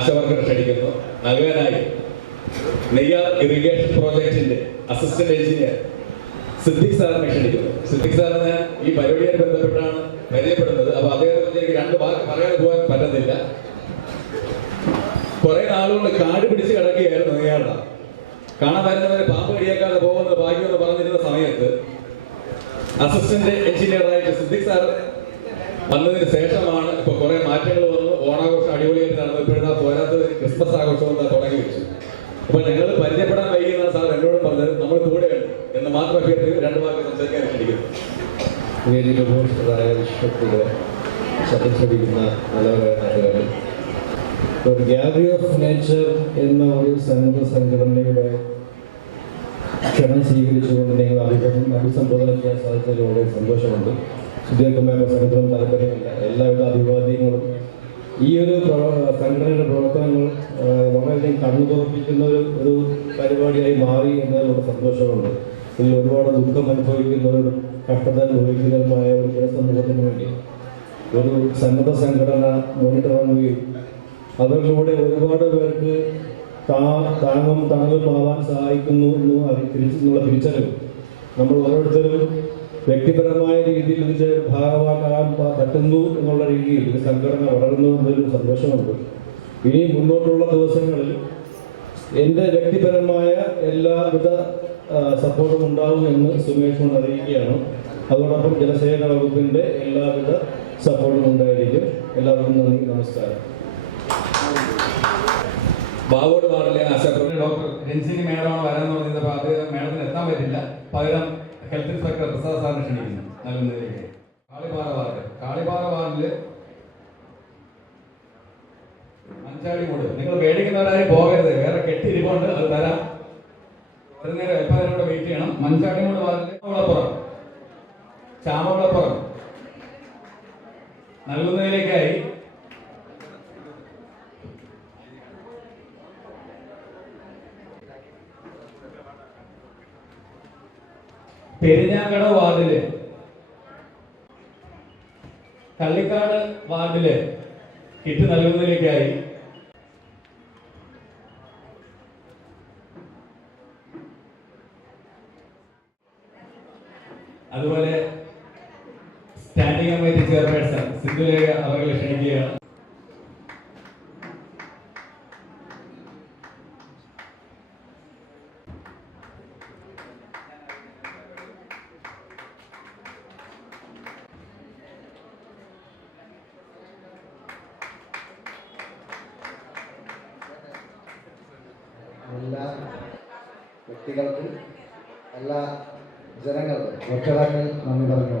ആശാവർക്കറെ ക്ഷണിക്കുന്നു. നൽകാനായി നെയ്യാർ ഇറിഗേഷൻ പ്രോജക്റ്റിന്റെ അസിസ്റ്റന്റ് എഞ്ചിനീയർ സിദ്ദിഖ് സാറിനെ ക്ഷണിക്കുന്നു. സിദ്ദിഖ് സാറിനെ ഈ പരിപാടിയായി ബന്ധപ്പെട്ടാണ് പരിചയപ്പെടുന്നത്. അപ്പൊ അദ്ദേഹത്തെ എനിക്ക് രണ്ട് വാക്ക് പറയാതെ പോകാൻ പറ്റുന്നില്ല. കുറെ നാളുകൊണ്ട് കാട് പിടിച്ച് കിടക്കുകയായിരുന്നു നെയ്യാറിന. കാണാൻ വരുന്നവരെ പാമ്പ് കടിയേക്കാതെ പോകുന്നത് ഭാഗ്യമെന്ന് പറഞ്ഞിരുന്ന സമയത്ത് അസിസ്റ്റന്റ് എഞ്ചിനീയറായിട്ട് സിദ്ദിഖ് സാർ വന്നതിന് ശേഷമാണ് ഇപ്പൊ കുറെ മാറ്റങ്ങൾ വന്നു. ഓണാഘോഷം അടിപൊളിയായിട്ട് നടന്നു. ഇപ്പോഴാ പോരാത്തത് ക്രിസ്മസ് ആഘോഷം തുടങ്ങി വെച്ചു. അപ്പൊ ഞങ്ങൾ പരിചയപ്പെടാൻ വൈകുന്ന സാർ എന്നോടും പറഞ്ഞത് നമ്മൾ കൂടെയുണ്ട് എന്ന് മാത്രം അഭ്യർത്ഥിച്ച് രണ്ട് വാക്ക് സംസാരിക്കാൻ ക്ഷണിക്കുന്നു. വേദിയുടെ ഉപഭോക്താവായ വിശ്വത്തില് ശ്രദ്ധിച്ചിരിക്കുന്ന നല്ലവരാണ്. ഗ്യാലറി ഓഫ് നേച്ചർ എന്ന ഒരു സന്നദ്ധ സംഘടനയുടെ ക്ഷണം സ്വീകരിച്ചുകൊണ്ട് നിങ്ങൾ അഭിസംബോധന ചെയ്യാൻ സാധിച്ചതിൽ വളരെ സന്തോഷമുണ്ട്. സുദീർഘമായ സംഘടന താല്പര്യമില്ല. എല്ലാവിധ അഭിവാദ്യങ്ങളും. ഈ ഒരു സംഘടനയുടെ പ്രവർത്തനങ്ങൾ വളരെയധികം കണ്ണു തുറപ്പിക്കുന്ന ഒരു പരിപാടിയായി മാറി എന്നതിലുള്ള സന്തോഷമുണ്ട്. ഇതിൽ ഒരുപാട് ദുഃഖം അനുഭവിക്കുന്നവരും കഷ്ടത അനുഭവിക്കുന്നവരുമായ ഒരു ജനസമൂഹത്തിന് വേണ്ടി ഒരു സന്നദ്ധ സംഘടന മുന്നിട്ടിറങ്ങുകയും അതിലൂടെ ഒരുപാട് പേർക്ക് താങ്ങും തണലുമാവാൻ സഹായിക്കുന്നു എന്നുള്ള തിരിച്ചറിവ് നമ്മൾ ഓരോരുത്തരും വ്യക്തിപരമായ രീതിയിൽ ഇതിൻ്റെ ഭാഗമാകാൻ പറ്റുന്നു എന്നുള്ള രീതിയിൽ ഒരു സംഘടന വളരുന്നു എന്നൊരു സന്തോഷമുണ്ട്. ഇനി മുന്നോട്ടുള്ള ദിവസങ്ങളിൽ എൻ്റെ വ്യക്തിപരമായ എല്ലാവിധ സപ്പോർട്ടും ഉണ്ടാവും എന്ന് സുമേഷ് അറിയിക്കുകയാണ്. അതോടൊപ്പം ജലസേന വകുപ്പിൻ്റെ എല്ലാവിധ സപ്പോർട്ടും ഉണ്ടായിരിക്കും. എല്ലാവർക്കും നന്ദി, നമസ്കാരം. ബാവോട് വാർഡിലെ ആശാപ്രവർത്തകർ ഡോക്ടർ രഞ്ജിനി മേഡമാണ് വരാമെന്ന് പറഞ്ഞപ്പോൾ അത് മേഡത്തിന് എത്താൻ പറ്റില്ല. പകരം ഹെൽത്ത് ഇൻസ്പെക്ടർ പ്രസാദ് സാറിനെ ക്ഷണിക്കുന്നു. നൽകുന്നതിലേക്ക് കാളിപ്പാറ വാർഡില് മഞ്ചാടിമൂട്. നിങ്ങൾ മേടിക്കുന്നവരായി പോകരുത്. വേറെ കെട്ടിരിപ്പുണ്ട്, അത് തരാം. ഒരു നേരം എപ്പോൾ കൂടെ വെയിറ്റ് ചെയ്യണം. മഞ്ചാടിമൂട് വാർഡില് ചാമവളപ്പുറം നൽകുന്നതിലേക്കായി പെരിഞ്ഞാങ്കട വാർഡില് കള്ളിക്കാട് വാർഡില് കിറ്റ് നൽകുന്നതിലേക്കായി അതുപോലെ സ്റ്റാൻഡിംഗ് കമ്മിറ്റി ചെയർപേഴ്സൺ സിന്ധുലേഖ അവരെ ക്ഷണിക്കുകയാണ്. എല്ലാ വ്യക്തികൾക്കും എല്ലാ ജനങ്ങൾക്കും ഒറ്റവാക്കിൽ നന്ദി പറഞ്ഞു.